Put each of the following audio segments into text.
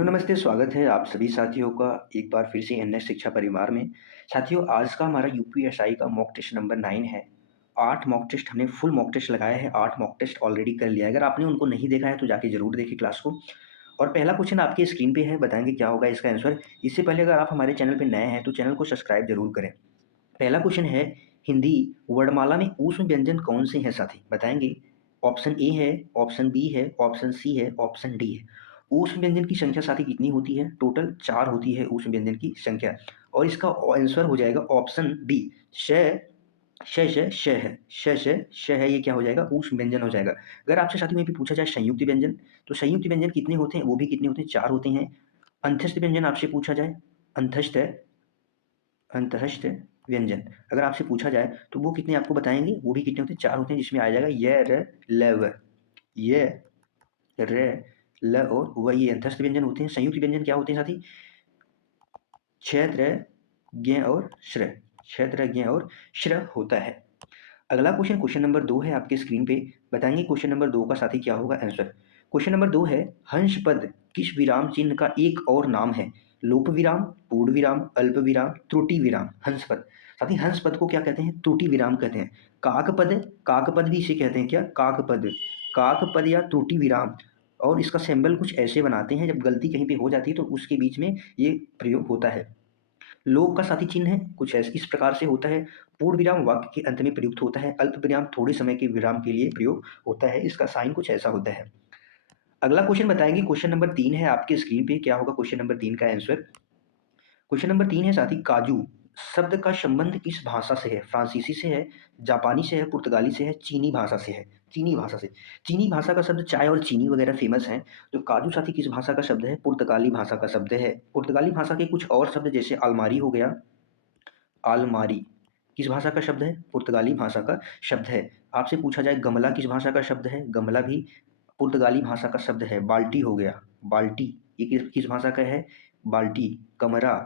तो नमस्ते, स्वागत है आप सभी साथियों का एक बार फिर से एनएस शिक्षा परिवार में। साथियों, आज का हमारा यूपीएसआई का मॉक टेस्ट नंबर 9 है। 8 मॉक टेस्ट हमने फुल मॉक टेस्ट लगाया है, 8 मॉक टेस्ट ऑलरेडी कर लिया है। अगर आपने उनको नहीं देखा है तो जाके ज़रूर देखिए क्लास को। और पहला क्वेश्चन आपकी स्क्रीन पे है, बताएँगे क्या होगा इसका आंसर। इससे पहले अगर आप हमारे चैनल पे नए हैं तो चैनल को सब्सक्राइब ज़रूर करें। पहला क्वेश्चन है, हिंदी वर्णमाला में ऊष्म व्यंजन कौन से हैं साथी? बताएँगे। ऑप्शन ए है, ऑप्शन बी है, ऑप्शन सी है, ऑप्शन डी है। ऊष्म व्यंजन की संख्या साथी कितनी होती है? टोटल 4 होती है ऊष्म व्यंजन की संख्या और इसका आंसर हो जाएगा ऑप्शन बी। श श श श है, श है, ये क्या हो जाएगा? ऊष्म व्यंजन हो जाएगा। अगर आपसे साथी में भी पूछा जाए संयुक्त व्यंजन, तो संयुक्त व्यंजन कितने होते हैं? वो भी कितने होते हैं? 4 होते हैं। अंतस्थ व्यंजन आपसे पूछा जाए, अंतस्थ अंतःस्थ व्यंजन अगर आपसे पूछा जाए तो वो कितने आपको बताएँगे? वो भी कितने होते हैं? 4 होते हैं, जिसमें आ जाएगा य, र, ल, व। य, र, ल और व, ये अंतःस्थ व्यंजन होते हैं। संयुक्त व्यंजन क्या होते हैं साथी? छ, त्र, ज्ञ और श्र। छ, त्र, ज्ञ और श्र होता है। अगला क्वेश्चन, क्वेश्चन नंबर 2 है आपके स्क्रीन पे। बताएँगे क्वेश्चन नंबर 2 का साथी क्या होगा आंसर। क्वेश्चन नंबर 2 है, हंस पद किस विराम चिन्ह का एक और नाम है? लोप विराम, पूर्ण विराम, अल्प विराम, त्रुटि विराम। हंस पद साथी, हंस पद को क्या कहते हैं? त्रुटि विराम कहते हैं। काक पद भी इसे कहते हैं क्या? काक पद या त्रुटि विराम। और इसका सिंबल कुछ ऐसे बनाते हैं, जब गलती कहीं पे हो जाती है तो उसके बीच में ये प्रयोग होता है। लोप का साथी चिन्ह है कुछ ऐसे इस प्रकार से होता है। पूर्ण विराम वाक्य के अंत में प्रयुक्त होता है। अल्प विराम थोड़े समय के विराम के लिए प्रयोग होता है। इसका साइन कुछ ऐसा होता है। अगला क्वेश्चन बताएंगे, क्वेश्चन नंबर 3 है आपके स्क्रीन पे। क्या होगा क्वेश्चन नंबर 3 का आंसर? क्वेश्चन नंबर 3 है साथी, काजू शब्द का संबंध किस भाषा से है? फ्रांसीसी से है, जापानी से है, पुर्तगाली से है, चीनी भाषा से है। चीनी भाषा से। चीनी भाषा का शब्द चाय और चीनी वगैरह फेमस है। तो काजू साथी किस भाषा का शब्द है? पुर्तगाली भाषा का शब्द है। पुर्तगाली भाषा के कुछ और शब्द जैसे अलमारी हो गया, आलमारी किस भाषा का शब्द है? पुर्तगाली भाषा का शब्द है। आपसे पूछा जाए गमला किस भाषा का शब्द है? गमला भी पुर्तगाली भाषा का शब्द है। बाल्टी हो गया, बाल्टी ये किस किस भाषा का है? बाल्टी। कमरा,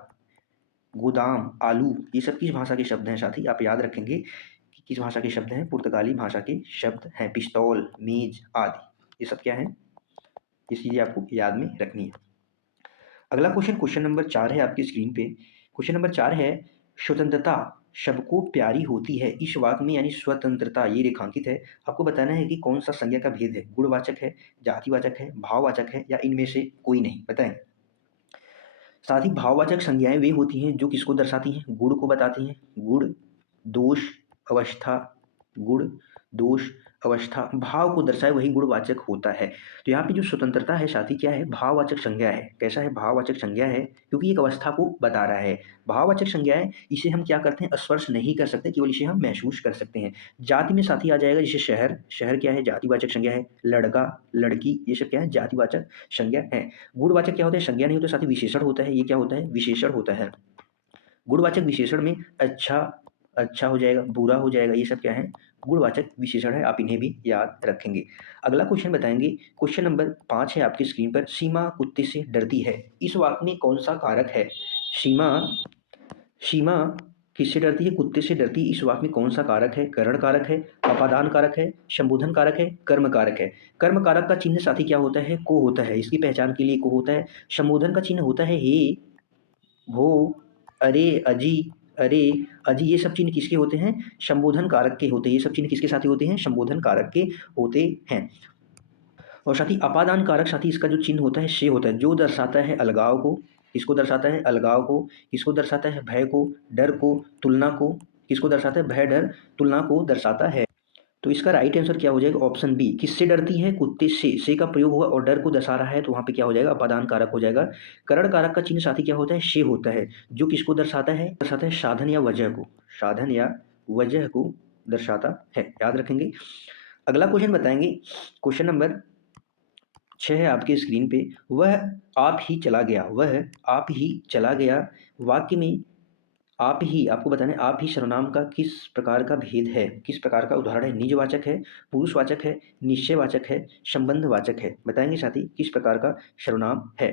गोदाम, आलू, ये सब किस भाषा के शब्द हैं साथी? आप याद रखेंगे कि किस भाषा के शब्द हैं? पुर्तगाली भाषा के शब्द हैं। पिस्तौल, मेज आदि ये सब क्या है? ये चीज़ें आपको याद में रखनी है। अगला क्वेश्चन, क्वेश्चन नंबर 4 है आपकी स्क्रीन पे। क्वेश्चन नंबर 4 है, स्वतंत्रता सबको प्यारी होती है इस वाक्य में, यानी स्वतंत्रता ये रेखांकित है। आपको बताना है कि कौन सा संज्ञा का भेद है? गुणवाचक है, जातिवाचक है, भाववाचक है या इनमें से कोई नहीं? बताएं। साथ ही भाववाचक संज्ञाएं वे होती हैं जो किसको दर्शाती हैं? गुण को बताती हैं। गुण, दोष, अवस्था, गुण, दोष, अवस्था, भाव को दर्शाए वही गुणवाचक होता है। तो यहाँ पे जो स्वतंत्रता है साथी क्या है? भाववाचक संज्ञा है। कैसा है? भाववाचक संज्ञा है, क्योंकि एक अवस्था को बता रहा है। भाववाचक संज्ञा है, इसे हम क्या करते हैं? स्पर्श नहीं कर सकते, केवल इसे हम महसूस कर सकते हैं। जाति में साथी आ जाएगा, जैसे शहर, शहर क्या है? जातिवाचक संज्ञा है। लड़का, लड़की, ये सब क्या है? जातिवाचक संज्ञा है। गुणवाचक क्या होता है? संज्ञा नहीं होता साथी, विशेषण होता है। ये क्या होता है? विशेषण होता है। गुणवाचक विशेषण में अच्छा, अच्छा हो जाएगा, बुरा हो जाएगा, ये सब क्या है? गुणवाचक विशेषण है। आप इन्हें भी याद रखेंगे। अगला क्वेश्चन बताएंगे, क्वेश्चन नंबर 5 है आपकी स्क्रीन पर। सीमा कुत्ते से डरती है इस वाक्य में कौन सा कारक है? सीमा, सीमा किससे डरती है? कुत्ते से डरती है। इस वाक्य में कौन सा कारक है? करण कारक है, अपादान कारक है, संबोधन कारक है, कर्म कारक है। कर्म कारक का चिन्ह साथी क्या होता है? को होता है। इसकी पहचान के लिए को होता है। संबोधन का चिन्ह होता है हे, वो, अरे, अजी, अरे, अजी, ये सब चिन्ह किसके होते हैं? संबोधन कारक के होते हैं। ये सब चिन्ह किसके साथ होते हैं? संबोधन कारक के होते हैं। और साथ ही अपादान कारक साथी इसका जो चिन्ह होता है से होता है, जो दर्शाता है अलगाव को। किसको दर्शाता है? अलगाव को। किसको दर्शाता है? भय को, डर को, तुलना को। किसको दर्शाता है? भय, डर, तुलना को दर्शाता है। तो इसका राइट आंसर क्या हो जाएगा? Option B. किससे डरती है? कुत्ते से का प्रयोग हुआ और डर को दर्शा रहा है, तो वहाँ पे क्या हो जाएगा? अपादान कारक हो जाएगा। करण कारक का चिन्ह साथी क्या होता है? से होता है, जो किसको दर्शाता है? दर्शाता है साधन या वजह को। साधन या वजह को दर्शाता है, याद रखेंगे। अगला क्वेश्चन बताएंगे, क्वेश्चन नंबर 6 है आपकी स्क्रीन पे। वह आप ही चला गया, वह आप ही चला गया वाक्य में आप ही, आपको बताना है आप ही सर्वनाम का किस प्रकार का भेद है? किस प्रकार का उदाहरण है? निजवाचक है, पुरुषवाचक है, निश्चयवाचक है, संबंधवाचक है। बताएंगे साथी किस प्रकार का सर्वनाम है?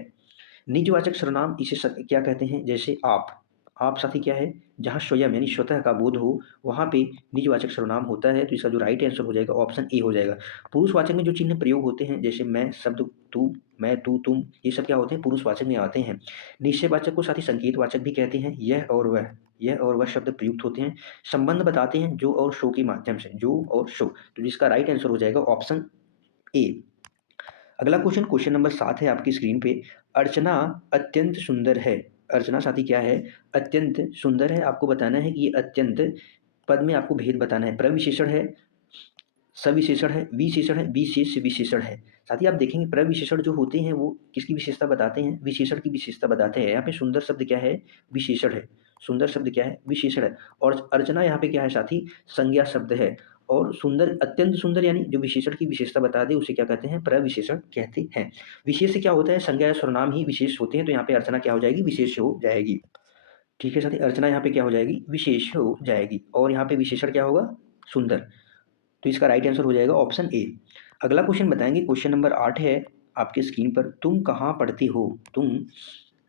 निजवाचक सर्वनाम इसे क्या कहते हैं? जैसे आप साथी क्या है? जहाँ स्वयं यानी स्वतः का बोध हो, वहाँ पे निजवाचक सर्वनाम होता है। तो इसका जो राइट आंसर हो जाएगा ऑप्शन ए हो जाएगा। पुरुषवाचक में जो चिन्ह प्रयोग होते हैं, जैसे मैं शब्द तू, मैं, तू, तुम, ये सब क्या होते हैं पुरुषवाचक में आते हैं। निश्चयवाचक को साथ ही संकेतवाचक भी कहते हैं। यह और वह शब्द प्रयुक्त होते हैं, संबंध बताते हैं जो और शो के माध्यम से, जो और शो। तो जिसका राइट आंसर हो जाएगा ऑप्शन ए। अगला क्वेश्चन नंबर 7 है आपकी स्क्रीन पे। अर्चना अत्यंत सुंदर है। अर्चना साथी क्या है? अत्यंत सुंदर है। आपको बताना है कि ये अत्यंत पद में आपको भेद बताना है। प्रविशेषण है, सविशेषण है, विशेषण है, विशेष विशेषण है। साथ ही आप देखेंगे प्रविशेषण जो होते हैं वो किसकी विशेषता बताते हैं? विशेषण की विशेषता बताते हैं। यहाँ पे सुंदर शब्द क्या है? विशेषण है। सुंदर शब्द क्या है? विशेषण है। और अर्चना यहाँ पे क्या है साथी? संज्ञा शब्द है। और सुंदर, अत्यंत सुंदर यानी जो विशेषण की विशेषता बता दे उसे क्या कहते हैं? प्रविशेषण कहते हैं। विशेष से क्या होता है? संज्ञा या सर्वनाम ही विशेष होते हैं, तो यहाँ पे अर्चना क्या हो जाएगी? विशेष हो जाएगी। ठीक है साथी, अर्चना यहाँ पे क्या हो जाएगी? विशेष हो जाएगी। और यहाँ पे विशेषण क्या होगा? सुंदर। तो इसका राइट आंसर हो जाएगा ऑप्शन ए। अगला क्वेश्चन बताएंगे, क्वेश्चन नंबर 8 है आपके स्क्रीन पर। तुम कहाँ पढ़ते हो? तुम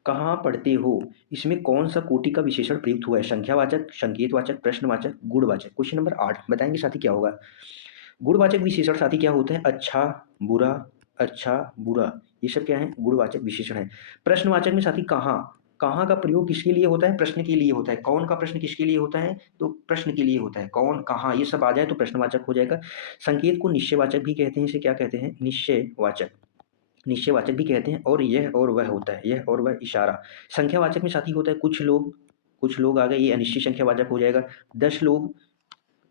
कहाँ पढ़ते हो? इसमें कौन सा कोटि का विशेषण प्रयुक्त हुआ है? संख्यावाचक, संकेतवाचक, प्रश्नवाचक, गुणवाचक। क्वेश्चन नंबर 8 बताएंगे साथी क्या होगा। गुणवाचक विशेषण साथी क्या होते हैं? अच्छा, बुरा, अच्छा, बुरा, ये सब क्या है? गुणवाचक विशेषण है। प्रश्नवाचक में साथी कहाँ, कहाँ का प्रयोग किसके लिए होता है? प्रश्न के लिए होता है। कौन का प्रश्न किसके लिए होता है? तो प्रश्न के लिए होता है। कौन, कहाँ, ये सब आ जाए तो प्रश्नवाचक हो जाएगा। संकेत को निश्चयवाचक भी कहते हैं। इसे क्या कहते हैं? निश्चयवाचक। निश्चयवाचक भी कहते हैं। और यह और वह होता है, यह और वह इशारा। संख्यावाचक में साथी होता है कुछ लोग, कुछ लोग आ गए, ये अनिश्चित संख्यावाचक हो जाएगा। 10 लोग,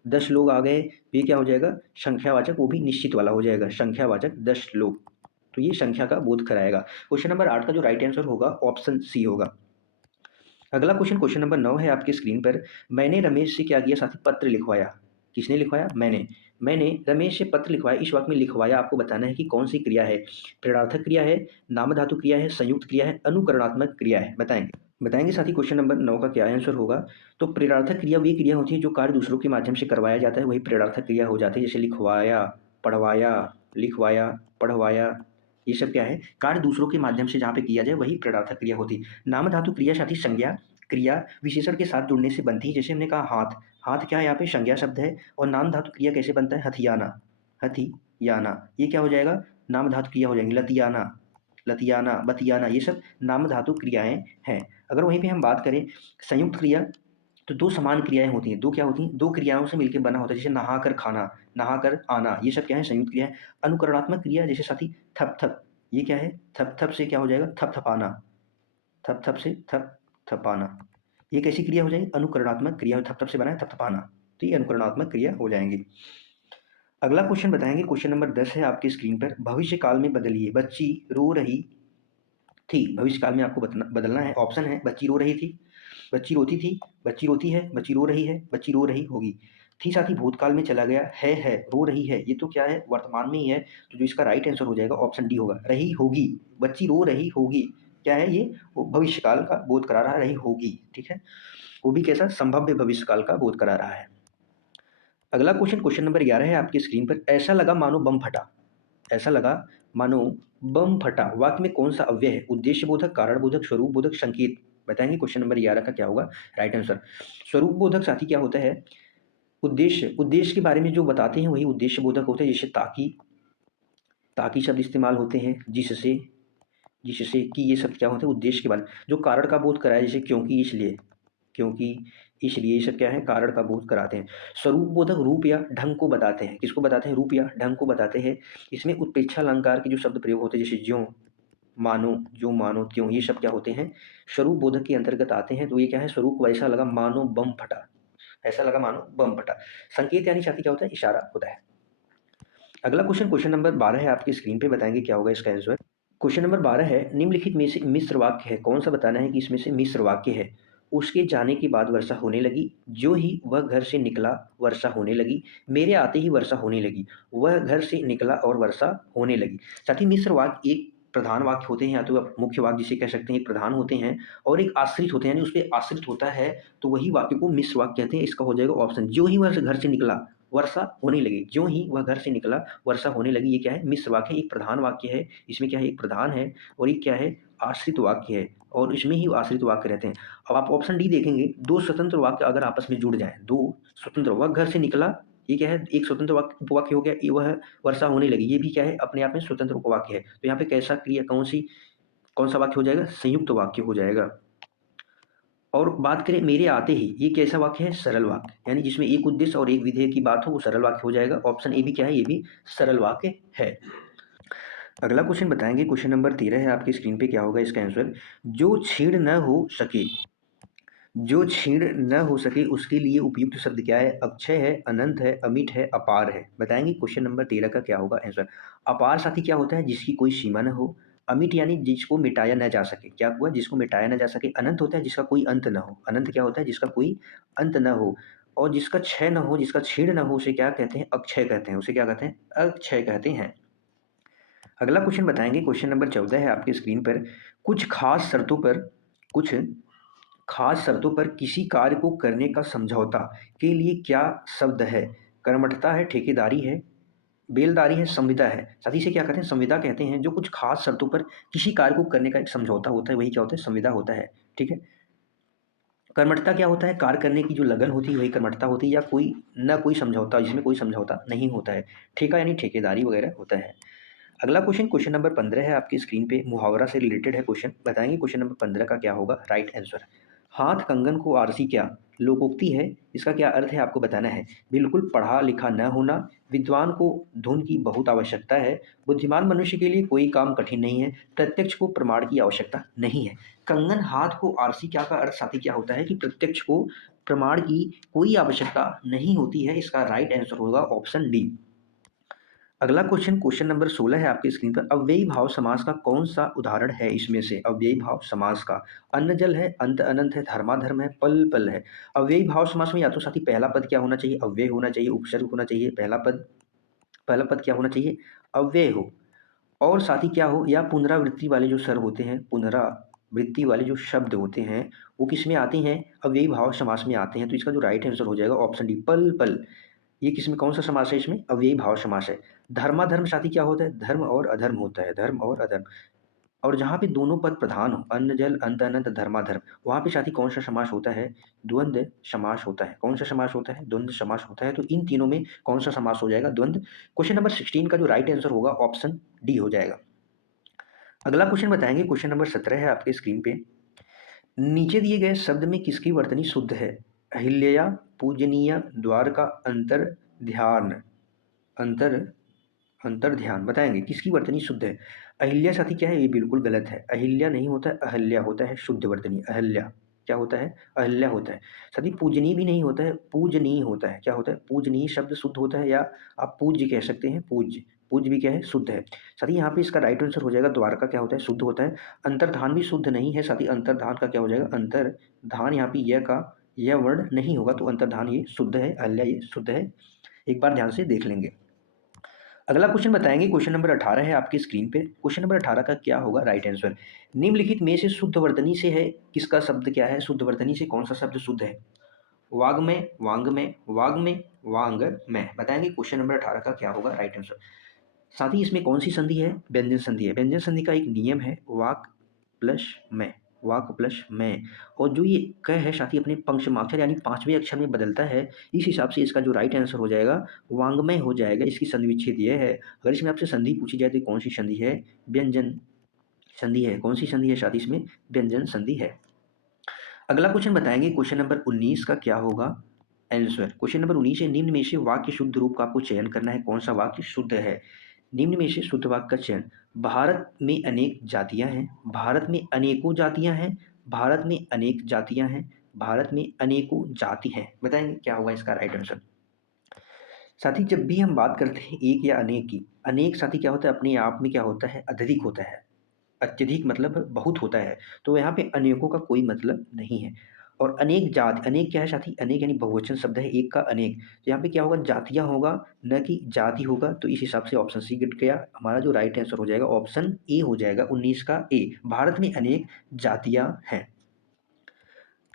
10 लोग आ गए, ये क्या हो जाएगा? संख्यावाचक, वो भी निश्चित वाला हो जाएगा। संख्यावाचक 10 लोग, तो ये संख्या का बोध कराएगा। क्वेश्चन नंबर 8 का जो राइट आंसर होगा ऑप्शन सी होगा। अगला क्वेश्चन नंबर 9 है आपकी स्क्रीन पर। मैंने रमेश से क्या किया साथी? पत्र लिखवाया। किसने लिखवाया? मैंने रमेश से पत्र लिखवाया। इस वाक्य में लिखवाया आपको बताना है कि कौन सी क्रिया है? प्रेरणार्थक क्रिया है, नामधातु क्रिया है, संयुक्त क्रिया है, अनुकरणात्मक क्रिया है? बताएंगे। बताएंगे साथी क्वेश्चन नंबर 9 का क्या आंसर होगा। तो प्रेरणार्थक क्रिया वही क्रिया होती है जो कार्य दूसरों के माध्यम से करवाया जाता है, वही प्रेरणार्थक क्रिया हो जाती है। जैसे लिखवाया, पढ़वाया, लिखवाया, पढ़वाया, ये सब क्या है? कार्य दूसरों के माध्यम से जहाँ पे किया जाए वही प्रेरणार्थक क्रिया होती है। नाम धातु क्रिया साथी संज्ञा क्रिया विशेषण के साथ जुड़ने से बनती है। जैसे हमने कहा हाथ, हाथ क्या है? यहाँ पे संज्ञा शब्द है। और नाम धातु क्रिया कैसे बनता है? हथियाना, हथियाना, ये क्या हो जाएगा? नाम धातु क्रिया हो जाएंगी। लतियाना, लतियाना, बतियाना, ये सब नाम धातु क्रियाएं हैं। अगर वहीं पे हम बात करें संयुक्त क्रिया, तो दो समान क्रियाएं होती हैं। दो क्या होती हैं? दो क्रियाओं से मिलकर बना होता है। जैसे नहाकर खाना, नहाकर आना, ये सब क्या है? संयुक्त क्रिया है। अनुकरणात्मक क्रिया जैसे साथी थप थप, ये क्या है? थप थप से क्या हो जाएगा? थप थपाना, थप थप से थप थपाना, ये कैसी क्रिया हो जाएगी? अनुकरणात्मक क्रिया। थप थप से बना है थप थपाना, तो ये अनुकरणात्मक क्रिया हो जाएंगी। अगला क्वेश्चन बताएंगे, क्वेश्चन नंबर 10 है आपकी स्क्रीन पर। भविष्य काल में बदलिए। बच्ची रो रही थी। भविष्य काल में आपको बदलना है। ऑप्शन है बच्ची रो रही थी, बच्ची रोती थी, बच्ची रोती है, बच्ची रो रही है, बच्ची रो रही होगी। थी साथी भूतकाल में चला गया। है, रो रही है, ये तो क्या है? वर्तमान में ही है। तो जो इसका राइट आंसर हो जाएगा ऑप्शन डी होगा। रही होगी, बच्ची रो रही होगी, क्या है ये? वो भविष्य काल का बोध करा रहा है, रही होगी। ठीक है, वो भी कैसा? संभाव्य भविष्य काल का बोध करा रहा है। अगला क्वेश्चन नंबर 11 है आपकी स्क्रीन पर। ऐसा लगा मानो बम फटा। ऐसा लगा मानो बम फटा, वाक्य में कौन सा अव्यय है? उद्देश्य बोधक, कारण बोधक, स्वरूप बोधक, संकेत। बताएंगे क्वेश्चन नंबर 11 का क्या होगा राइट आंसर। स्वरूप बोधक साथी क्या होता है? उद्देश्य, उद्देश्य के बारे में जो बताते हैं वही उद्देश्य बोधक होते हैं। जैसे ताकि, ताकि शब्द इस्तेमाल होते हैं। जिससे, जिससे कि, ये सब क्या होते हैं? उद्देश्य के बारे में। जो कारण का बोध कराए, जैसे क्योंकि, इसलिए, क्योंकि, इसलिए, ये सब क्या है? कारण का बोध कराते हैं। स्वरूप बोधक रूप या ढंग को बताते हैं। किसको बताते हैं? रूप या ढंग को बताते हैं। इसमें उत्प्रेक्षा अलंकार के जो शब्द प्रयोग होते हैं, जैसे ज्यों, मानो, जो, मानो, त्यों, ये सब क्या होते हैं? स्वरूप बोधक के अंतर्गत आते हैं। तो ये क्या है? स्वरूप वैसा लगा मानो बम फटा, ऐसा लगा मानो बम फटा। संकेत यानी साथी क्या होता है? इशारा होता है। अगला क्वेश्चन नंबर 12 है आपकी स्क्रीन पे। बताएंगे क्या होगा इसका आंसर। क्वेश्चन नंबर 12 है, निम्नलिखित में से मिश्र वाक्य है। कौन सा बताना है कि इसमें से मिश्र वाक्य है? उसके जाने के बाद वर्षा होने लगी, जो ही वह घर से निकला वर्षा होने लगी, मेरे आते ही वर्षा होने लगी, वह घर से निकला और वर्षा होने लगी। साथ ही मिश्र वाक्य एक प्रधान वाक्य होते हैं, या तो आप मुख्य वाक्य जिसे कह सकते हैं, एक प्रधान होते हैं और एक आश्रित होते हैं, यानी उस पर आश्रित होता है, तो वही वाक्य को मिश्र वाक्य कहते हैं। इसका हो जाएगा ऑप्शन, जो ही वह घर से निकला वर्षा होने लगी, जो ही वह घर से निकला वर्षा होने लगी। ये क्या है? मिश्र वाक्य, एक प्रधान वाक्य है। इसमें क्या है? एक प्रधान है और एक क्या है? आश्रित वाक्य है, और इसमें ही आश्रित वाक्य रहते हैं। अब आप ऑप्शन डी देखेंगे, दो स्वतंत्र वाक्य अगर आपस में जुड़ जाएं, दो स्वतंत्र, वह घर से निकला, ये क्या है, एक स्वतंत्र वाक्य उपवाक्य हो गया, ये वह वर्षा होने लगी, ये भी क्या है, अपने आप में स्वतंत्र उपवाक्य है। तो यहाँ पे कैसा क्रिया, कौन सा वाक्य हो जाएगा, संयुक्त वाक्य हो जाएगा। और बात करें मेरे आते ही, ये कैसा वाक्य है, सरल वाक्य, यानी जिसमें एक उद्देश्य और एक विधेय की बात हो, वो सरल वाक्य हो जाएगा। ऑप्शन ए भी क्या है, ये भी सरल वाक्य है। अगला क्वेश्चन बताएंगे, क्वेश्चन नंबर 13 है आपकी स्क्रीन पे, क्या होगा इसका आंसर, जो छीड़ न हो सके, जो छीड़ न हो सके उसके लिए उपयुक्त शब्द क्या है, अक्षय है, अनंत है, अमिट है, अपार है। बताएंगे क्वेश्चन नंबर 13 का क्या होगा आंसर। अपार साथी क्या होता है, जिसकी कोई सीमा न हो। अमिट यानी जिसको मिटाया न जा सके, क्या हुआ, जिसको मिटाया न जा सके। अनंत होता है जिसका कोई अंत न हो, अनंत क्या होता है, जिसका कोई अंत न हो। और जिसका क्षय न हो, जिसका छीड़ न हो, उसे क्या कहते हैं, अक्षय कहते हैं, उसे क्या कहते हैं, अक्षय कहते हैं। अगला क्वेश्चन बताएंगे, क्वेश्चन नंबर 14 है आपकी स्क्रीन पर, कुछ खास शर्तों पर किसी कार्य को करने का समझौता के लिए क्या शब्द है, कर्मठता है, ठेकेदारी है, बेलदारी है, संविदा है। साथ ही से क्या कहते हैं, संविदा कहते हैं। जो कुछ खास शर्तों पर किसी कार्य को करने का एक समझौता होता है, वही क्या होता है, संविदा होता है। ठीक है। कर्मठता क्या होता है, कार्य करने की जो लगन होती है वही कर्मठता होती है, या कोई समझौता, जिसमें कोई समझौता नहीं होता है। ठेका यानी ठेकेदारी वगैरह होता है। अगला क्वेश्चन, क्वेश्चन नंबर 15 है आपकी स्क्रीन पे, मुहावरा से रिलेटेड है क्वेश्चन। बताएंगे क्वेश्चन नंबर 15 का क्या होगा राइट आंसर। हाथ कंगन को आरसी क्या, लोकोक्ति है, इसका क्या अर्थ है आपको बताना है। बिल्कुल पढ़ा लिखा न होना, विद्वान को धुन की बहुत आवश्यकता है, बुद्धिमान मनुष्य के लिए कोई काम कठिन नहीं है, प्रत्यक्ष को प्रमाण की आवश्यकता नहीं है। कंगन हाथ को आरसी क्या का अर्थ साथी क्या होता है कि प्रत्यक्ष को प्रमाण की कोई आवश्यकता नहीं होती है। इसका राइट आंसर होगा ऑप्शन डी। अगला क्वेश्चन, क्वेश्चन नंबर 16 है आपकी स्क्रीन पर, अव्ययी भाव समास का कौन सा उदाहरण है इसमें से, अव्ययी भाव समास का। अन्न जल है, अंत अनंत है, धर्माधर्म है, पल पल है। अव्ययी भाव समास में या तो साथी पहला पद क्या होना चाहिए, अव्यय होना चाहिए, उपसर्ग होना चाहिए, पहला पद क्या होना चाहिए, अव्यय हो। और साथी क्या हो, या पुनरावृत्ति वाले जो स्वर होते हैं, पुनरावृत्ति वाले जो शब्द होते हैं, वो किस में आते हैं, अव्ययी भाव समास में आते हैं। तो इसका जो राइट आंसर हो जाएगा ऑप्शन डी, पल पल। ये किसमें कौन सा समास है, इसमें अव्ययी भाव समास है। धर्माधर्म साथी क्या होता है, धर्म और अधर्म होता है, धर्म और अधर्म। और जहाँ पे दोनों पद प्रधान हो, अन्न जल अंत अनंत धर्माधर्म, वहाँ पे साथी कौन सा समास होता है, द्वंद्व समास होता है। कौन सा समास होता है, द्वंद्व समास होता है। तो इन तीनों में कौन सा समास हो जाएगा, द्वंद्व। क्वेश्चन नंबर 16 का जो राइट आंसर होगा ऑप्शन डी हो जाएगा। अगला क्वेश्चन बताएंगे, क्वेश्चन नंबर 17 है आपके स्क्रीन पे, नीचे दिए गए शब्द में किसकी वर्तनी शुद्ध है, अहिल्या, पूजनीय, द्वारका, अंतर ध्यान, अंतर अंतर ध्यान। बताएंगे किसकी वर्तनी शुद्ध है। अहिल्या साथी क्या है, ये बिल्कुल गलत है, अहिल्या नहीं होता है, अहल्या होता है शुद्ध वर्तनी। अहल्या क्या होता है, अहल्या होता है। साथी पूजनीय भी नहीं होता है, पूजनीय होता है। क्या होता है, पूजनीय शब्द शुद्ध होता है, या आप पूज्य कह सकते हैं, पूज्य, पूज्य भी क्या है, शुद्ध है। साथी यहाँ पे इसका राइट आंसर हो जाएगा द्वारका क्या होता है, शुद्ध होता है। अंतर्धान भी शुद्ध नहीं है साथी, अंतर्धान का क्या हो जाएगा, अंतर्धान यहाँ पे यह वर्ण नहीं होगा, तो अंतर्धान ये शुद्ध है, अहल्या ये शुद्ध है। एक बार ध्यान से देख लेंगे। अगला क्वेश्चन बताएंगे, क्वेश्चन नंबर 18 है आपकी स्क्रीन पे, क्वेश्चन नंबर 18 का क्या होगा राइट आंसर। निम्नलिखित में से शुद्ध वर्तनी से है, किसका शब्द क्या है, शुद्ध वर्तनी से कौन सा शब्द शुद्ध है। वाग में, वांग में, वाग में, वांग में। बताएंगे क्वेश्चन नंबर 18 का क्या होगा राइट आंसर। साथ ही इसमें कौन सी संधि है, व्यंजन संधि है। व्यंजन संधि का एक नियम है, वाक प्लस में, वाक प्लस में। और जो ये क है साथ ही अपने पंचमाक्षर यानी पांचवें अक्षर में बदलता है। इस हिसाब से इसका जो राइट आंसर हो जाएगा वांग्मय हो जाएगा। इसकी संधि विच्छेद ये है। अगर इसमें आपसे संधि पूछी जाए तो कौन सी संधि है, व्यंजन संधि है। कौन सी संधि है साथ ही इसमें, व्यंजन संधि है। अगला क्वेश्चन बताएंगे, क्वेश्चन नंबर 19 का क्या होगा आंसर। क्वेश्चन नंबर 19 है, निम्न में से वाक्य शुद्ध रूप का आपको चयन करना है, कौन सा वाक्य शुद्ध है। निम्न में से शुद्ध वाक्य का चयन, भारत में अनेक जातियां हैं, भारत में अनेकों जातियां हैं, भारत में अनेक जातियां हैं, भारत में अनेकों जाति हैं। बताएंगे क्या होगा इसका राइट आंसर। साथी जब भी हम बात करते हैं एक या अनेक की, अनेक साथी क्या होता है, अपने आप में क्या होता है, अत्यधिक होता है, अत्यधिक मतलब बहुत होता है। तो यहाँ पे अनेकों का कोई मतलब नहीं है। और अनेक जात, अनेक क्या है साथी, अनेक यानी बहुवचन शब्द है, एक का अनेक। तो यहाँ पे क्या होगा, जातियाँ होगा, न कि जाति होगा। तो इस हिसाब से ऑप्शन सी गिट गया। हमारा जो राइट आंसर हो जाएगा ऑप्शन ए हो जाएगा, 19 का ए, भारत में अनेक जातियाँ हैं।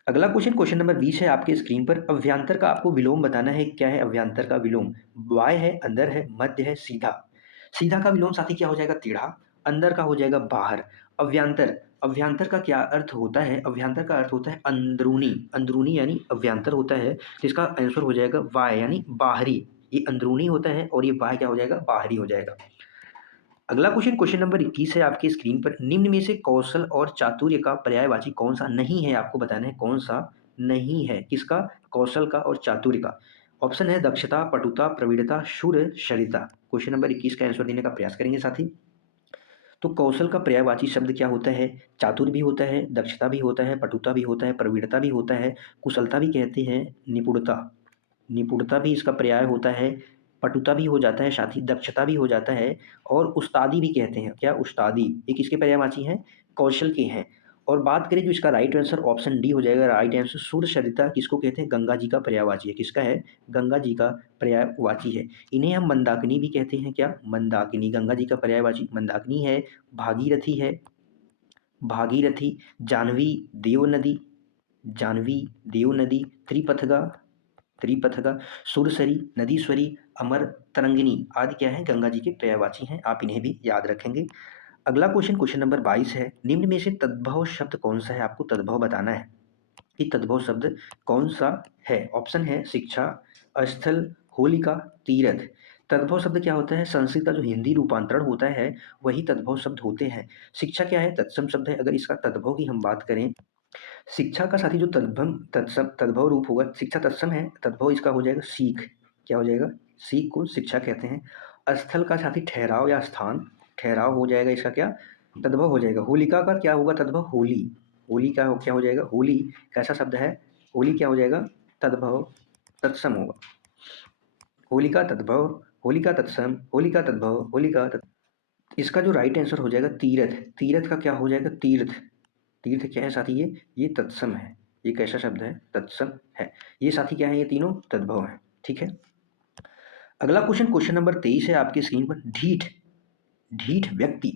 अगला क्वेश्चन, क्वेश्चन नंबर 20 है आपके स्क्रीन पर, अव्यांतर का आपको विलोम बताना है। क्या है अव्यांतर का विलोम, वाय है, अंदर है, मध्य है, सीधा। सीधा का विलोम साथी क्या हो जाएगा, टेढ़ा। अंदर का हो जाएगा बाहर। अव्यांतर, अव्यांतर का क्या अर्थ होता है, अव्यांतर का अर्थ होता है अंदरूनी, अंदरूनी यानी अव्यांतर होता है। तो इसका आंसर हो जाएगा वाय यानी बाहरी। ये अंदरूनी होता है और ये बाह्य क्या हो जाएगा, बाहरी हो जाएगा। अगला क्वेश्चन नंबर 21 है आपकी स्क्रीन पर। निम्न में से कौशल और चातुर्य का पर्यायवाची कौन सा नहीं है? आपको बताना है कौन सा नहीं है, किसका, कौशल का और चातुर्य का। ऑप्शन है दक्षता, पटुता, प्रवीणता, शूरशरीरता। क्वेश्चन नंबर 21 का आंसर देने का प्रयास करेंगे साथी। तो कौशल का पर्यायवाची शब्द क्या होता है? चातुर्य भी होता है, दक्षता भी होता है, पटुता भी होता है, प्रवीणता भी होता है, कुशलता भी कहते हैं, निपुणता, निपुणता भी इसका पर्याय होता है, पटुता भी हो जाता है, साथ ही दक्षता भी हो जाता है, और उस्तादी भी कहते हैं। क्या, उस्तादी, ये किसके पर्यायवाची हैं? कौशल के हैं। और बात करें जो इसका राइट आंसर ऑप्शन डी हो जाएगा, राइट आंसर शूरशरीरता किसको कहते हैं? गंगा जी का पर्यायवाची है। किसका है? गंगा जी का पर्यायवाची है। इन्हें हम मंदाकिनी भी कहते हैं। क्या, मंदाकिनी, गंगा जी का पर्यायवाची मंदाकिनी है। भागीरथी है, भागीरथी, जानवी देव नदी, जानवी देव नदी, त्रिपथगा, त्रिपथगा, सुरसरी, नदीश्वरी, अमर तरंगिनी आदि क्या है? गंगा जी के पर्यायवाची हैं। आप इन्हें भी याद रखेंगे। अगला क्वेश्चन नंबर 22 है। निम्न में से तद्भव शब्द कौन सा है? आपको तद्भव बताना है कि तद्भव शब्द कौन सा है। ऑप्शन है शिक्षा, स्थल, होलिका, तीरथ। तद्भव शब्द क्या होता है? संस्कृत का जो हिंदी रूपांतरण होता है वही तद्भव शब्द होते हैं। शिक्षा क्या है? तत्सम शब्द है। अगर इसका तद्भव की हम बात करें, शिक्षा का साथी जो तद्भव तत्सम तद्भव रूप होगा, शिक्षा तत्सम है, तद्भव इसका हो जाएगा सीख। क्या हो जाएगा? सीख को शिक्षा कहते हैं। स्थल का साथी ठहराव या स्थान, ठहराव हो जाएगा इसका क्या? तद्भव हो जाएगा। होलिका का क्या होगा? तद्भव होली। होली का क्या हो जाएगा? होली कैसा शब्द है? होली क्या हो जाएगा? तद्भव तत्सम होगा। होलिका तद्भव, होलिका तत्सम, होलिका तद्भव, होलिका इसका जो राइट आंसर हो जाएगा तीरथ। तीरथ का क्या हो जाएगा? तीर्थ। तीर्थ क्या है साथी? ये तत्सम है। ये कैसा शब्द है? तत्सम है। ये साथी क्या है? ये तीनों तद्भव हैं। ठीक है। अगला क्वेश्चन नंबर 23 है आपकी स्क्रीन पर। ढीठ, ढीठ व्यक्ति,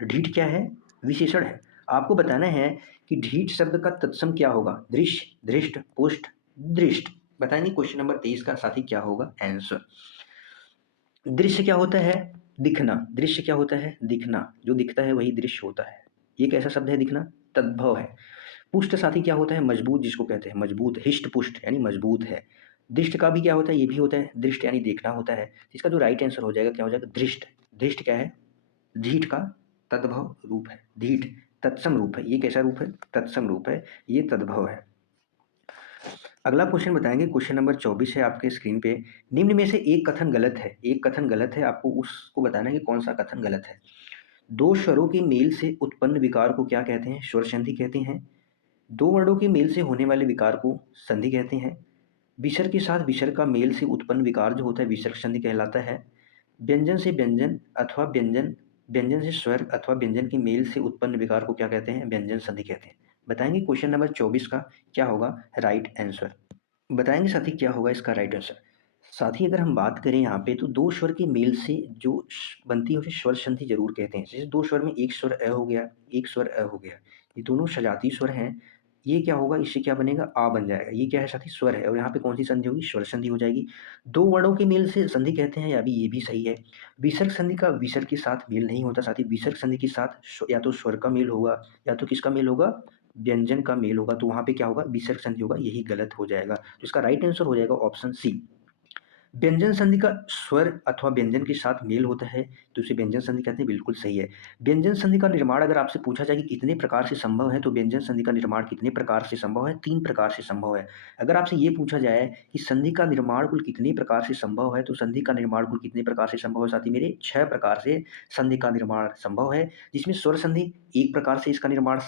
ढीठ क्या है? विशेषण है। आपको बताना है कि ढीठ शब्द का तत्सम क्या होगा? दृश्य, धृष्ट, पुष्ट, दृष्ट। बताएंगे क्वेश्चन नंबर 23 का साथी क्या होगा आंसर। दृश्य क्या होता है? दिखना। दृश्य क्या होता है? दिखना। जो दिखता है वही दृश्य होता है। ये कैसा शब्द है? दिखना, तद्भव है। पुष्ट साथी क्या होता है? मजबूत, जिसको कहते हैं मजबूत, हिष्ट पुष्ट यानी मजबूत है। दृष्ट का भी क्या होता है? ये भी होता है, दृष्ट यानी देखना होता है। इसका जो राइट आंसर हो जाएगा क्या हो जाएगा? दृष्ट। दृष्ट क्या है? ढीठ का तद्भव रूप है। ढीठ तत्सम रूप है। ये कैसा रूप है? तत्सम रूप है। ये तद्भव है। अगला क्वेश्चन बताएंगे, क्वेश्चन नंबर 24 है आपके स्क्रीन पे। निम्न में से एक कथन गलत है। एक कथन गलत है, आपको उसको बताना है कि कौन सा कथन गलत है। दो स्वरों के मेल से उत्पन्न विकार को क्या कहते हैं? स्वर संधि कहते हैं। दो वर्णों के मेल से होने वाले विकार को संधि कहते हैं। विसर्ग के साथ विसर्ग का मेल से उत्पन्न विकार जो होता है विसर्ग संधि कहलाता है। व्यंजन से व्यंजन अथवा व्यंजन, व्यंजन से स्वर अथवा व्यंजन के मेल से उत्पन्न विकार को क्या कहते हैं? व्यंजन संधि कहते हैं। बताएंगे क्वेश्चन नंबर 24 का क्या होगा राइट आंसर। बताएंगे साथी क्या होगा इसका राइट आंसर। साथ ही अगर हम बात करें यहाँ पे, तो दो स्वर के मेल से जो बनती है उसे स्वर संधि जरूर कहते हैं। जैसे दो स्वर में एक स्वर अ हो गया, एक स्वर अ हो गया, ये दोनों सजातीय स्वर हैं। ये क्या होगा? इससे क्या बनेगा? आ बन जाएगा। ये क्या है साथी? स्वर है। और यहाँ पे कौन सी संधि होगी? स्वर संधि हो जाएगी। दो वर्णों के मेल से संधि कहते हैं, या भी ये भी सही है। विसर्ग संधि का विसर्ग के साथ मेल नहीं होता साथी। विसर्ग संधि के साथ या तो स्वर का मेल होगा, या तो किसका मेल होगा? व्यंजन का मेल होगा। तो वहाँ पे क्या होगा? विसर्ग संधि होगा। यही गलत हो जाएगा। तो इसका राइट आंसर हो जाएगा ऑप्शन सी। व्यंजन संधि का स्वर अथवा व्यंजन के साथ मेल होता है तो उसे व्यंजन संधि कहते हैं। बिल्कुल सही है। व्यंजन संधि का निर्माण अगर आपसे पूछा जाए कि कितने प्रकार से संभव है, तो व्यंजन संधि का निर्माण कितने प्रकार से संभव है? 3 प्रकार से संभव है। अगर आपसे ये पूछा जाए कि संधि का निर्माण कुल कितने प्रकार से संभव है, तो संधि का निर्माण कुल कितने प्रकार से संभव है साथी मेरे? 6 प्रकार से संधि का निर्माण संभव है। जिसमें स्वर संधि एक प्रकार से इसका निर्माण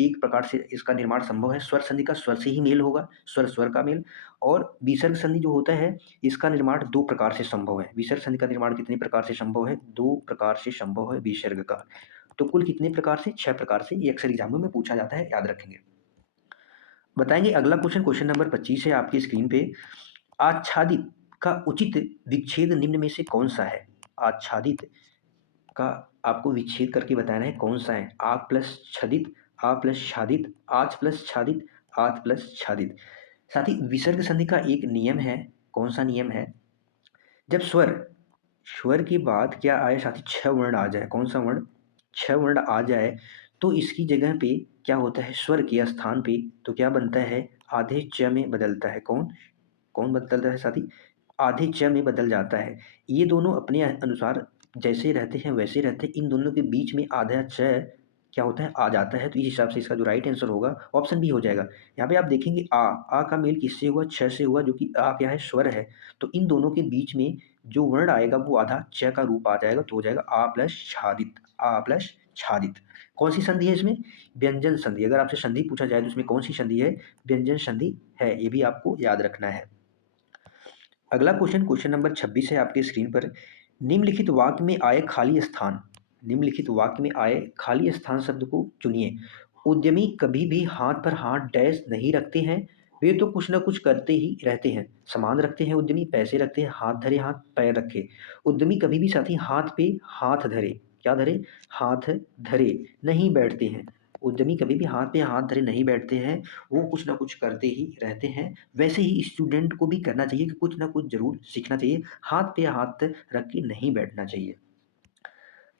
एक प्रकार से इसका निर्माण संभव है। स्वर संधि का स्वर से ही मेल होगा, स्वर स्वर का मेल। और विसर्ग संधि जो होता है इसका निर्माण 2 प्रकार से संभव है। विसर्ग संधि का निर्माण कितने प्रकार से संभव है? 2 प्रकार से संभव है विसर्ग का। तो कुल कितने प्रकार से? 6 प्रकार से। ये अक्सर एग्जामों में पूछा जाता है, याद रखेंगे। बताएंगे अगला क्वेश्चन नंबर 25 है आपकी स्क्रीन पे। आच्छादित का उचित विच्छेद निम्न में से कौन सा है? आच्छादित का आपको विच्छेद करके बताना है कौन सा है। आ प्लस छदित, आ प्लस छादित, आज प्लस छादित, आत प्लस छादित। साथ ही विसर्ग संधि का एक नियम है। कौन सा नियम है? जब स्वर, स्वर के बाद क्या आए साथी? 6 वर्ण आ जाए। कौन सा वर्ण? 6 वर्ण आ जाए तो इसकी जगह पे क्या होता है? स्वर के स्थान पे तो क्या बनता है? आधे च में बदलता है। कौन कौन बदलता है साथी? आधे च में बदल जाता है। ये दोनों अपने अनुसार जैसे रहते हैं वैसे रहते हैं, इन दोनों के बीच में आधा च क्या होता है, आ जाता है। तो इस हिसाब से इसका जो राइट आंसर होगा ऑप्शन बी हो जाएगा। यहाँ पे आप देखेंगे आ का मेल किससे हुआ, छ से हुआ, जो कि आ क्या है, स्वर है। तो इन दोनों के बीच में जो वर्ण आएगा वो आधा च का रूप आ जाएगा, तो हो जाएगा आ प्लस छादित, आ प्लस छादित। कौन सी संधि है इसमें, व्यंजन संधि। अगर आपसे संधि पूछा जाए तो इसमें कौन सी संधि है, व्यंजन संधि है, ये भी आपको याद रखना है। अगला क्वेश्चन नंबर 26 है आपके स्क्रीन पर। निम्नलिखित वाक्य में आए खाली स्थान, निम्नलिखित वाक्य में आए खाली स्थान शब्द को चुनिए। उद्यमी कभी भी हाथ पर हाथ डैश नहीं रखते हैं, वे तो कुछ ना कुछ करते ही रहते हैं। सामान रखते हैं उद्यमी, पैसे रखते हैं, हाथ धरे हाथ पैर रखे। उद्यमी कभी भी साथी हाथ पे हाथ धरे, क्या धरे, हाथ धरे नहीं बैठते हैं। उद्यमी कभी भी हाथ पे हाथ धरे नहीं बैठते हैं, वो कुछ ना कुछ करते ही रहते हैं। वैसे ही स्टूडेंट को भी करना चाहिए कि कुछ ना कुछ जरूर सीखना चाहिए, हाथ पे हाथ रख के नहीं बैठना चाहिए।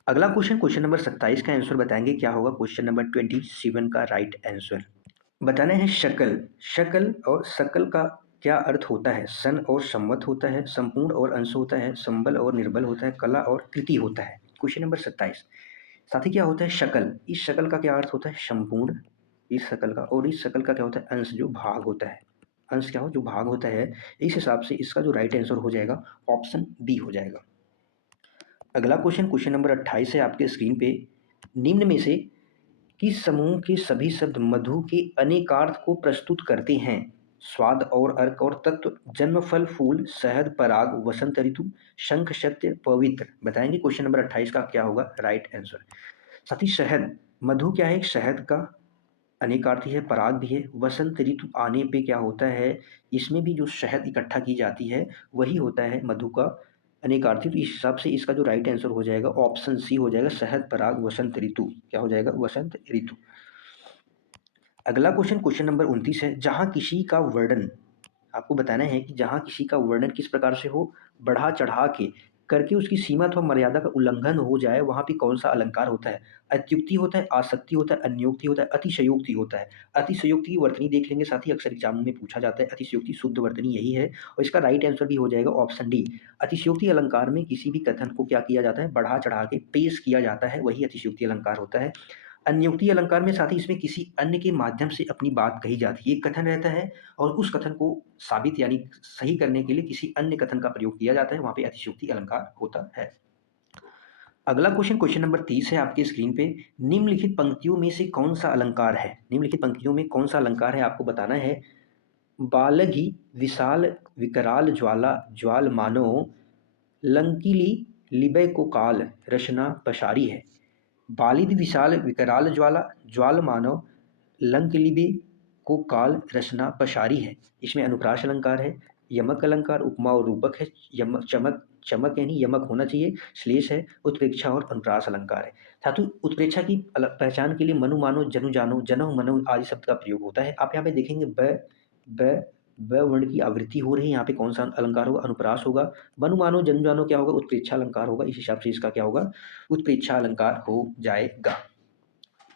अगला क्वेश्चन नंबर 27 का आंसर बताएंगे क्या होगा। क्वेश्चन नंबर 27 का राइट आंसर बताना है शकल। शकल और सकल का क्या अर्थ होता है। सन और सम्मत होता है, संपूर्ण और अंश होता है, संबल और निर्बल होता है, कला और कृति होता है। क्वेश्चन नंबर 27 साथी क्या होता है शकल। इस शकल का क्या अर्थ होता है, संपूर्ण, इस शकल का, और इस शकल का क्या होता है, अंश, जो भाग होता है। अंश क्या हो, जो भाग होता है। इस हिसाब से इसका जो राइट आंसर हो जाएगा ऑप्शन बी हो जाएगा। अगला क्वेश्चन नंबर 28 है आपके स्क्रीन पे। निम्न में से किस समूह के सभी शब्द मधु के अनेकार्थ को प्रस्तुत करते हैं। स्वाद और अर्क और तत्व, जन्म, फल, फूल, शहद, पराग, वसंत ऋतु, शंख, सत्य, पवित्र। बताएंगे क्वेश्चन नंबर 28 का क्या होगा राइट आंसर। साथ ही शहद, मधु क्या है, एक शहद का अनेकार्थी है, पराग भी है। वसंत ऋतु आने पे क्या होता है, इसमें भी जो शहद इकट्ठा की जाती है वही होता है मधु का अनेकार्थी। तो इस हिसाब से इसका जो राइट आंसर हो जाएगा ऑप्शन सी हो जाएगा, शहद, पराग, वसंत ऋतु। क्या हो जाएगा, वसंत ऋतु। अगला क्वेश्चन नंबर 29 है। जहाँ किसी का वर्णन, आपको बताना है कि जहाँ किसी का वर्णन किस प्रकार से हो, बढ़ा चढ़ा के करके उसकी सीमा अथवा मर्यादा का उल्लंघन हो जाए, वहाँ पे कौन सा अलंकार होता है। अत्युक्ति होता है, आसक्ति होता है, अन्योक्ति होता है, अतिशयोक्ति होता है। अतिशयोक्ति की वर्तनी देख लेंगे साथ ही, अक्सर एग्जाम में पूछा जाता है। अतिशयोक्ति शुद्ध वर्तनी यही है, और इसका राइट आंसर भी हो जाएगा ऑप्शन डी। अतिशयोक्ति अलंकार में किसी भी कथन को क्या किया जाता है, बढ़ा चढ़ा के पेश किया जाता है, वही अतिशयोक्ति अलंकार होता है। अन्योक्ति अलंकार में साथ ही इसमें किसी अन्य के माध्यम से अपनी बात कही जाती है। एक कथन रहता है और उस कथन को साबित यानी सही करने के लिए किसी अन्य कथन का प्रयोग किया जाता है, वहां पे अतिशयोक्ति अलंकार होता है। अगला क्वेश्चन नंबर 30 है आपकी स्क्रीन पे। निम्नलिखित पंक्तियों में से कौन सा अलंकार है, निम्नलिखित पंक्तियों में कौन सा अलंकार है आपको बताना है। बालगी विशाल विकराल ज्वाला ज्वाल मानो, लंकिली लिबय को काल रचना पशारी है। बालिद विशाल विकराल ज्वाला ज्वाल मानव, लंकलिबे को काल रचना पशारी है। इसमें अनुप्रास अलंकार है, यमक अलंकार, उपमा और रूपक है। यमक चमक, चमक यानी यमक होना चाहिए, श्लेष है, उत्प्रेक्षा और अनुप्रास अलंकार है। साथ ही उत्प्रेक्षा की पहचान के लिए मनु मानो, जनु जानो, जनह मनो आदि शब्द का प्रयोग होता है। आप यहाँ पे देखेंगे ब ब वर्ण की आवृत्ति हो रही है, यहाँ पे कौन सा अलंकार होगा, अनुप्रास होगा। मनु मानो जनु जानो क्या होगा, उत्प्रेक्षा अलंकार होगा। इस हिसाब से इसका क्या होगा, उत्प्रेक्षा अलंकार हो जाएगा।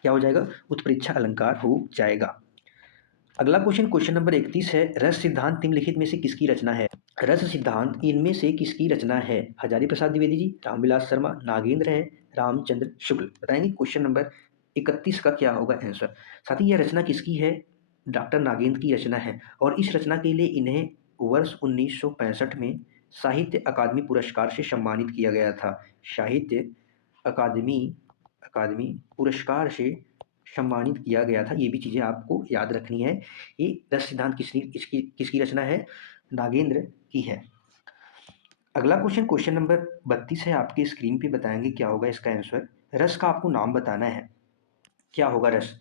क्या हो जाएगा, उत्प्रेक्षा अलंकार हो जाएगा। अगला क्वेश्चन नंबर 31 है। रस सिद्धांत निम्नलिखित में से किसकी रचना है। रस सिद्धांत इनमें से किसकी रचना है। हजारी प्रसाद द्विवेदी जी, रामविलास शर्मा, नागेंद्र है, रामचंद्र शुक्ल। बताएंगे क्वेश्चन नंबर 31 का क्या होगा आंसर। साथ ही यह रचना किसकी है, डॉक्टर नागेंद्र की रचना है, और इस रचना के लिए इन्हें वर्ष 1965 में साहित्य अकादमी पुरस्कार से सम्मानित किया गया था। साहित्य अकादमी अकादमी पुरस्कार से सम्मानित किया गया था। ये भी चीज़ें आपको याद रखनी है। ये रस सिद्धांत किसकी किसकी रचना है, नागेंद्र की है। अगला क्वेश्चन नंबर 32 है आपके स्क्रीन पे। बताएंगे क्या होगा इसका आंसर। रस का आपको नाम बताना है, क्या होगा रस।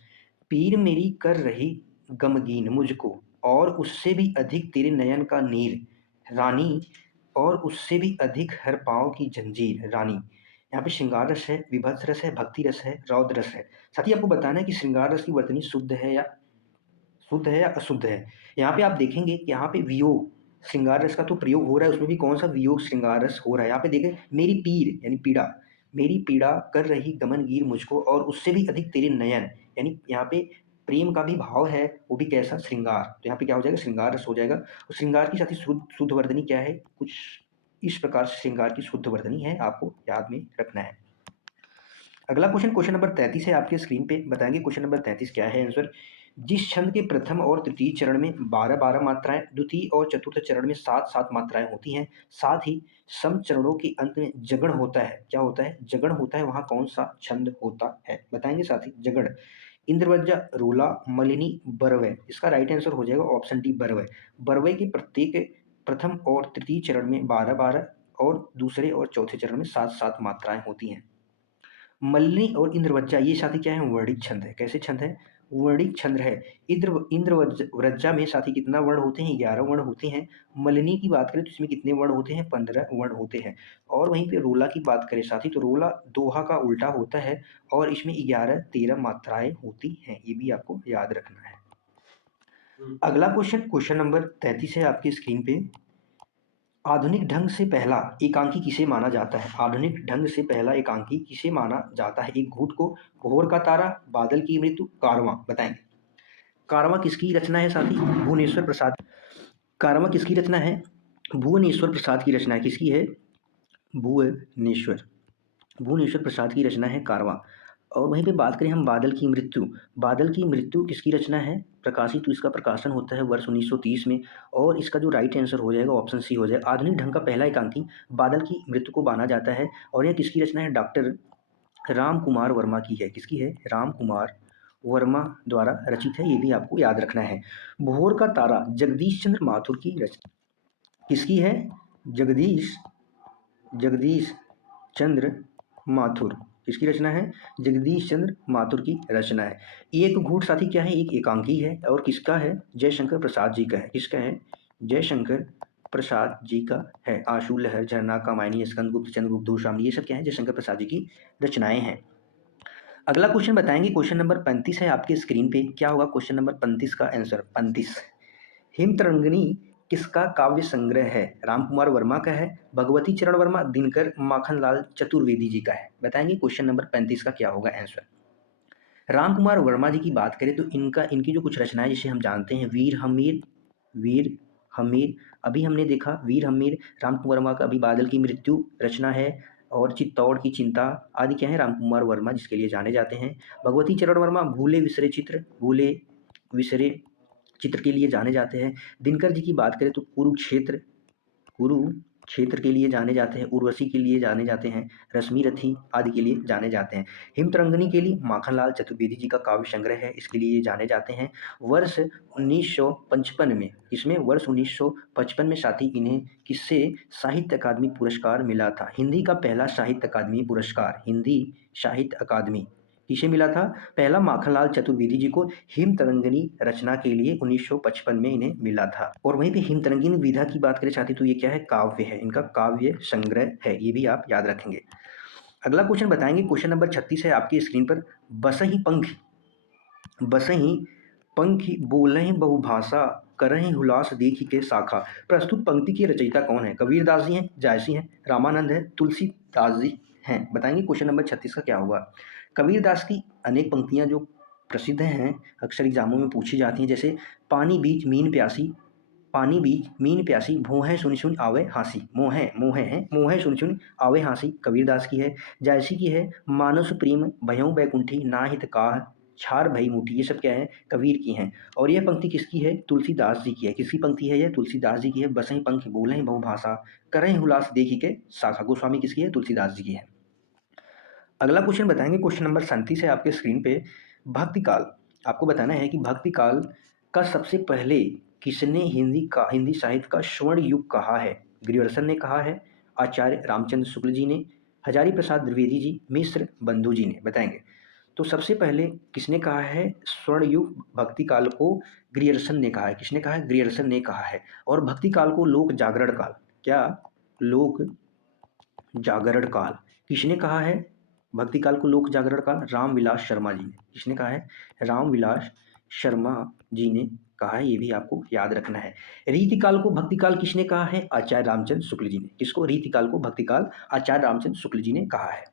पीर मेरी कर रही गमगीन मुझको, और उससे भी अधिक तेरे नयन का नीर रानी, और उससे भी अधिक हर पाँव की जंजीर रानी। यहाँ पे श्रृंगार रस है, विभत्स रस है, भक्ति रस है, रौद्र रस है। साथ ही आपको बताना है कि श्रृंगार रस की वर्तनी शुद्ध है या अशुद्ध है। यहाँ पे आप देखेंगे कि यहाँ पे वियोग श्रृंगार रस का तो प्रयोग हो रहा है, उसमें भी कौन सा वियोग श्रृंगार रस हो रहा है। यहाँ पे देखें, मेरी पीर यानी पीड़ा, मेरी पीड़ा कर रही गमन गिर मुझको, और उससे भी अधिक तेरे नयन, यानी यहाँ पे प्रेम का भी भाव है, वो भी कैसा? श्रृंगार। तो यहाँ पे क्या हो जाएगा? श्रृंगार रस हो जाएगा। और श्रृंगार की साथ ही शुद्ध वर्धनी क्या है? कुछ इस प्रकार से श्रृंगार की शुद्ध वर्धनी है, आपको याद में रखना है। अगला क्वेश्चन नंबर 33 है आपके स्क्रीन पे। बताएंगे क्वेश्चन नंबर 33 क्या है आंसर। जिस छंद के प्रथम और तृतीय चरण में 12-12 मात्राएं, द्वितीय और चतुर्थ चरण में 7-7 मात्राएं होती हैं, साथ ही सम चरणों के अंत में जगड़ होता है। क्या होता है? जगड़ होता है। वहाँ कौन सा छंद होता है? बताएंगे साथ ही। जगड़। इंद्रवज्जा, रोला, मलिनी, बरवय। इसका राइट आंसर हो जाएगा ऑप्शन डी, बरवय। बरवय के प्रत्येक प्रथम और तृतीय चरण में 12-12 और दूसरे और चौथे चरण में 7-7 मात्राएं होती हैं। मल्ली और इंद्रवज्जा ये साथी क्या है? वर्णिक छंद है। कैसे छंद है? वर्णिक छंद है। इंद्रवज्जा में साथी कितना वर्ण होते हैं? 11 वर्ण होते हैं। मलिनी की बात करें तो इसमें कितने वर्ण होते हैं? 15 वर्ण होते हैं। और वहीं पे रोला की बात करें साथी तो रोला दोहा का उल्टा होता है और इसमें 11-13 मात्राएं होती हैं। ये भी आपको याद रखना है। अगला क्वेश्चन नंबर 33 है आपकी स्क्रीन पे। आधुनिक ढंग से पहला एकांकी किसे माना जाता है? आधुनिक ढंग से पहला एकांकी किसे माना जाता है? एक घूट को, भोर का तारा, बादल की मृत्यु, कारवां। बताएंगे। कारवां किसकी रचना है साथी? भुवनेश्वर प्रसाद। कारवां किसकी रचना है? भुवनेश्वर प्रसाद की रचना है। किसकी है? भुवनेश्वर भुवनेश्वर प्रसाद की रचना है कारवां। और वहीं पे बात करें हम बादल की मृत्यु। बादल की मृत्यु किसकी रचना है? प्रकाशित तो इसका प्रकाशन होता है वर्ष 1930 में। और इसका जो राइट आंसर हो जाएगा ऑप्शन सी हो जाएगा। आधुनिक ढंग का पहला एकांकी बादल की मृत्यु को माना जाता है और यह किसकी रचना है? डॉक्टर राम कुमार वर्मा की है। किसकी है? राम कुमार वर्मा द्वारा रचित है। ये भी आपको याद रखना है। भोर का तारा जगदीश चंद्र माथुर की रचना। किसकी है? जगदीश चंद्र माथुर। किसकी रचना है? जगदीश चंद्र माथुर की रचना है। एक घूट साथी क्या है? एक एकांकी है। और किसका है? जयशंकर प्रसाद जी का है। किसका है? जयशंकर प्रसाद जी का है। आशु, लहर, झरना, कामायनी, स्कंदगुप्त, चंद्रगुप्त, धूषामणि, ये सब क्या है? जयशंकर प्रसाद जी की रचनाएं हैं। अगला क्वेश्चन बताएंगे क्वेश्चन नंबर 35 है आपके स्क्रीन पे। क्या होगा क्वेश्चन नंबर 35 का आंसर? 35। हिमतरंगिणी किसका काव्य संग्रह है? रामकुमार वर्मा का है, भगवती चरण वर्मा, दिनकर माखनलाल चतुर्वेदी जी का है। बताएंगे क्वेश्चन नंबर 35 का क्या होगा आंसर। रामकुमार वर्मा जी की बात करें तो इनकी जो कुछ रचनाएं जिसे हम जानते हैं, वीर हमीर अभी हमने देखा वीर हमीर रामकुमार वर्मा का। अभी बादल की मृत्यु रचना है और चित्तौड़ की चिंता आदि क्या है? रामकुमार वर्मा जिसके लिए जाने जाते हैं। भगवती चरण वर्मा भूले विसरे चित्र के लिए जाने जाते हैं। दिनकर जी की बात करें तो कुरुक्षेत्र के लिए जाने जाते हैं। उर्वशी के लिए जाने जाते हैं। रश्मि रथी आदि के लिए जाने जाते हैं। हिमतरंगिनी के लिए माखनलाल चतुर्वेदी जी का काव्य संग्रह है, इसके लिए जाने जाते हैं। वर्ष 1955 में वर्ष 1955 में साथी इन्हें किससे साहित्य अकादमी पुरस्कार मिला था? हिंदी का पहला साहित्य अकादमी पुरस्कार, हिंदी साहित्य अकादमी किसे मिला था? पहला माखनलाल चतुर्वेदी जी को हिमतरंगिनी रचना के लिए 1955 में इन्हें मिला था। और वहीं पे हिमतरंगिनी विधा की बात करें साथी तो ये क्या है? काव्य है। इनका काव्य संग्रह है। ये भी आप याद रखेंगे। अगला क्वेश्चन बताएंगे क्वेश्चन नंबर 36 है आपकी स्क्रीन पर। बसही पंखी बोलहि बहुभाषा करहि हुलास देखी के शाखा। प्रस्तुत पंक्ति के रचयिता कौन है? कबीरदास जी हैं, जायसी हैं, रामानंद है, तुलसीदास जी हैं। बताएंगे क्वेश्चन नंबर 36 का क्या होगा। कबीरदास की अनेक पंक्तियां जो प्रसिद्ध हैं, अक्सर एग्जामों में पूछी जाती हैं, जैसे पानी बीच मीन प्यासी भोहें सुन सुन आवे हाँसी। मोहे सुन सुन आवे हाँसी कबीरदास की है। जायसी की है मानस प्रेम भयं बैकुंठी नाहित काह छार भई मुठी। ये सब क्या है? कबीर की हैं। और यह पंक्ति किसकी है? तुलसीदास जी की है। किसकी पंक्ति है? यह तुलसीदास जी की है। बसहि पंख बोलहि बहुभाषा करहि हुलास देखी के शाखा। गोस्वामी किसकी है? तुलसीदास जी की है। अगला क्वेश्चन बताएंगे क्वेश्चन नंबर 37 है आपके स्क्रीन पे। भक्ति काल। आपको बताना है कि भक्ति काल का सबसे पहले किसने हिंदी साहित्य का स्वर्ण युग कहा है? ग्रियर्सन ने कहा है, आचार्य रामचंद्र शुक्ल जी ने, हजारी प्रसाद द्विवेदी जी, मिश्र बंधु जी ने। बताएंगे। तो सबसे पहले किसने कहा है स्वर्ण युग? भक्ति काल को ग्रियर्सन ने कहा है। किसने कहा है? ग्रियर्सन ने कहा है। और भक्ति काल को लोक जागरण काल, क्या? लोक जागरण काल किसने कहा है? भक्ति काल को लोक जागरण काल रामविलास शर्मा जी ने। किसने कहा है? रामविलास शर्मा जी ने कहा है। ये भी आपको याद रखना है। रीतिकाल को भक्ति काल किसने कहा है? आचार्य रामचंद्र शुक्ल जी ने। किसको? रीतिकाल को भक्ति काल आचार्य रामचंद्र शुक्ल जी ने कहा है।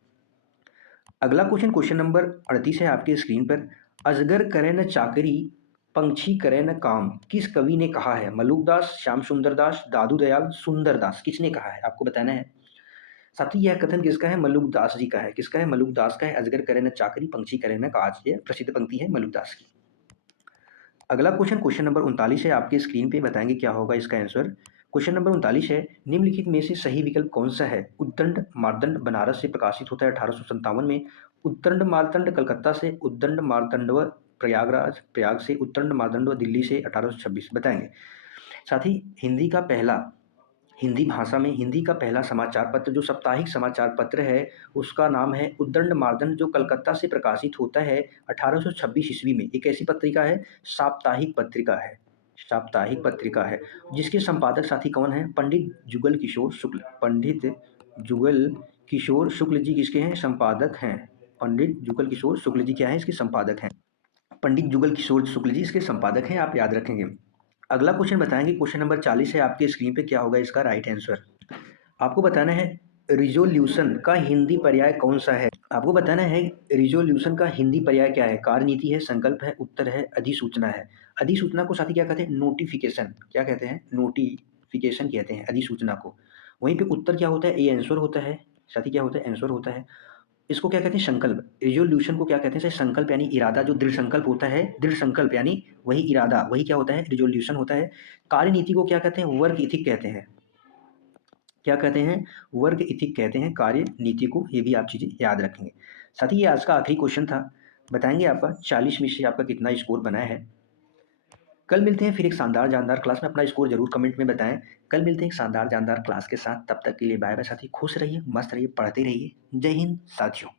अगला क्वेश्चन नंबर 38 है आपके स्क्रीन पर। अजगर करे न चाकरी, पंछी करे न काम, किस कवि ने कहा है? मलुकदास, श्याम सुंदर दास, दादू दयाल, सुंदर दास, किसने कहा है? आपको बताना है। साथी यह कथन किसका है? मलुकदास जी का है। किसका है? मलुकदास का है। अजगर करे न चाकरी, पंछी करे न काज, ये प्रसिद्ध पंक्ति है मलुकदास की। अगला क्वेश्चन नंबर 39 है, आपके स्क्रीन पे बताएंगे क्या होगा इसका आंसर। क्वेश्चन नंबर 39 है, निम्नलिखित में से सही विकल्प कौन सा है? उद्दंड मार्तंड बनारस से प्रकाशित होता है 1857 में, उद्दंड मार्तंड कलकत्ता से, उद्दंड मार्तंडव प्रयाग से, उद्दंड मार्तंडव दिल्ली से 1826, बताएंगे। साथ ही हिंदी भाषा में हिंदी का पहला समाचार पत्र जो साप्ताहिक समाचार पत्र है उसका नाम है उद्दंड मार्तंड, जो कलकत्ता से प्रकाशित होता है 1826 ईस्वी में। एक ऐसी पत्रिका है, साप्ताहिक पत्रिका है, साप्ताहिक पत्रिका है, जिसके संपादक साथी कौन है? पंडित जुगल किशोर शुक्ल। पंडित जुगल किशोर शुक्ल जी किसके हैं? संपादक हैं। पंडित जुगल किशोर शुक्ल जी क्या है? इसके संपादक हैं। पंडित जुगल किशोर शुक्ल जी इसके संपादक हैं, आप याद रखेंगे। अगला क्वेश्चन बताएंगे, क्वेश्चन नंबर 40 है, आपके स्क्रीन पे क्या होगा इसका राइट आंसर। आपको बताना है रिजोल्यूशन का हिंदी पर्याय कौन सा है? आपको बताना है रिजोल्यूशन का हिंदी पर्याय क्या है? कार्यनीति है, संकल्प है, उत्तर है, अधिसूचना है। अधिसूचना को साथी क्या कहते हैं? नोटिफिकेशन। क्या कहते हैं? नोटिफिकेशन कहते हैं अधिसूचना को। वहीं पे उत्तर क्या होता है? ये आंसर होता है। साथी क्या होता है? आंसर होता है। इसको क्या कहते हैं? संकल्प। रिजोल्यूशन को क्या कहते हैं? संकल्प यानी इरादा, जो दृढ़ संकल्प होता है, दृढ़ संकल्प यानी वही इरादा, वही क्या होता है? रिजोल्यूशन होता है। कार्यनीति को क्या कहते हैं? वर्क इथिक कहते हैं। क्या कहते हैं? वर्क इथिक कहते हैं कार्य नीति को। ये भी आप चीज़ें याद रखेंगे। साथ ही ये आज का आखिरी क्वेश्चन था। बताएंगे आपका 40 में से आपका कितना स्कोर बना है। कल मिलते हैं फिर एक शानदार जानदार क्लास में। अपना स्कोर जरूर कमेंट में बताएं। कल मिलते हैं एक शानदार जानदार क्लास के साथ। तब तक के लिए बाय बाय साथी। खुश रहिए, मस्त रहिए, पढ़ते रहिए। जय हिंद साथियों।